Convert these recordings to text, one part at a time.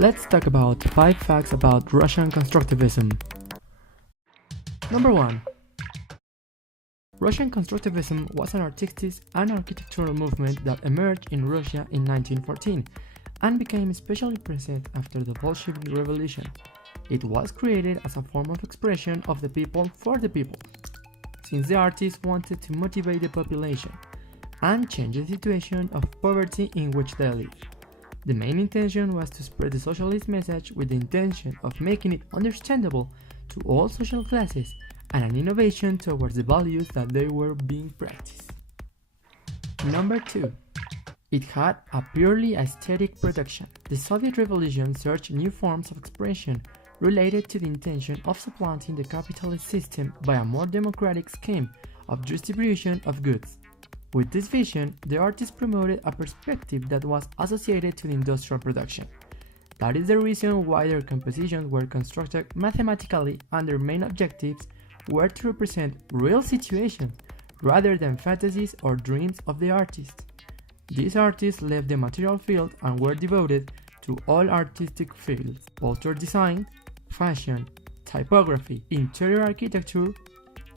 Let's talk about 5 facts about Russian constructivism. Number 1. Russian constructivism was an artistic and architectural movement that emerged in Russia in 1914 and became especially present after the Bolshevik Revolution. It was created as a form of expression of the people for the people, since the artists wanted to motivate the population and change the situation of poverty in which they live. The main intention was to spread the socialist message with the intention of making it understandable to all social classes and an innovation towards the values that they were being practiced. Number 2. It had a purely aesthetic production. The Soviet Revolution searched new forms of expression related to the intention of supplanting the capitalist system by a more democratic scheme of distribution of goods. With this vision, the artists promoted a perspective that was associated to the industrial production. That is the reason why their compositions were constructed mathematically and their main objectives were to represent real situations rather than fantasies or dreams of the artists. These artists left the material field and were devoted to all artistic fields: poster design, fashion, typography, interior architecture,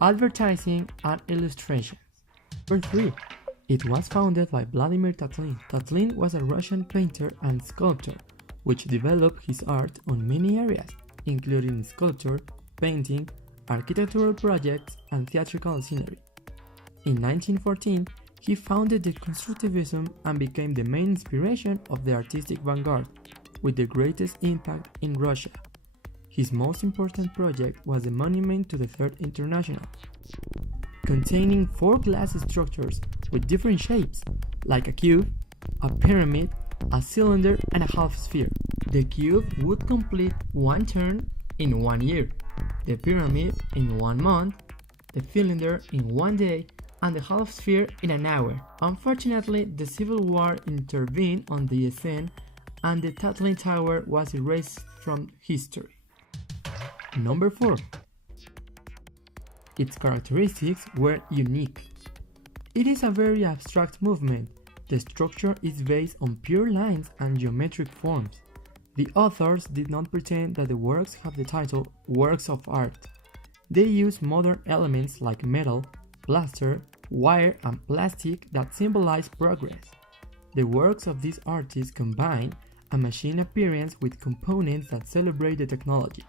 advertising, and illustrations. Number 3. It was founded by Vladimir Tatlin. Tatlin was a Russian painter and sculptor, which developed his art on many areas, including sculpture, painting, architectural projects, and theatrical scenery. In 1914, he founded the Constructivism and became the main inspiration of the artistic vanguard, with the greatest impact in Russia. His most important project was the monument to the Third International, containing 4 glass structures with different shapes, like a cube, a pyramid, a cylinder, and a half sphere. The cube would complete 1 turn in 1 year, the pyramid in 1 month, the cylinder in 1 day, and the half sphere in an hour. Unfortunately, the Civil War intervened on the scene and the Tatlin Tower was erased from history. Number 4. Its characteristics were unique. It is a very abstract movement. The structure is based on pure lines and geometric forms. The authors did not pretend that the works have the title Works of Art. They use modern elements like metal, plaster, wire, and plastic that symbolize progress. The works of these artists combine a machine appearance with components that celebrate the technology.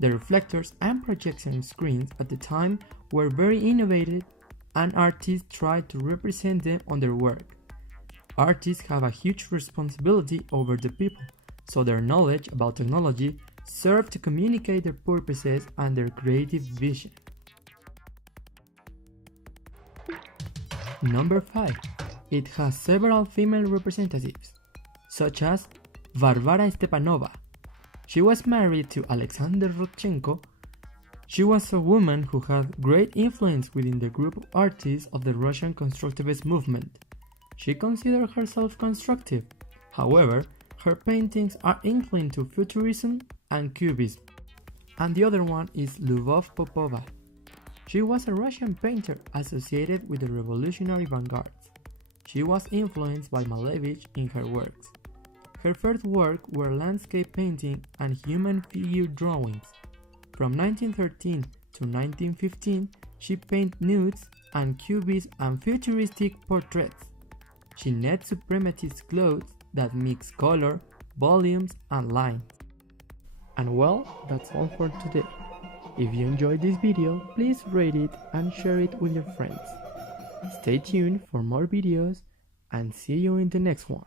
The reflectors and projection screens at the time were very innovative, and artists tried to represent them on their work. Artists have a huge responsibility over the people, so their knowledge about technology served to communicate their purposes and their creative vision. Number 5. It has several female representatives, such as Varvara Stepanova. She was married to Alexander Rodchenko. She was a woman who had great influence within the group of artists of the Russian constructivist movement. She considered herself constructive. However, her paintings are inclined to futurism and cubism. And the other one is Lyubov Popova. She was a Russian painter associated with the revolutionary vanguard. She was influenced by Malevich in her works. Her first work were landscape painting and human figure drawings. From 1913 to 1915, she painted nudes and cubist and futuristic portraits. She knit suprematist clothes that mix color, volumes, and lines. And well, that's all for today. If you enjoyed this video, please rate it and share it with your friends. Stay tuned for more videos and see you in the next one.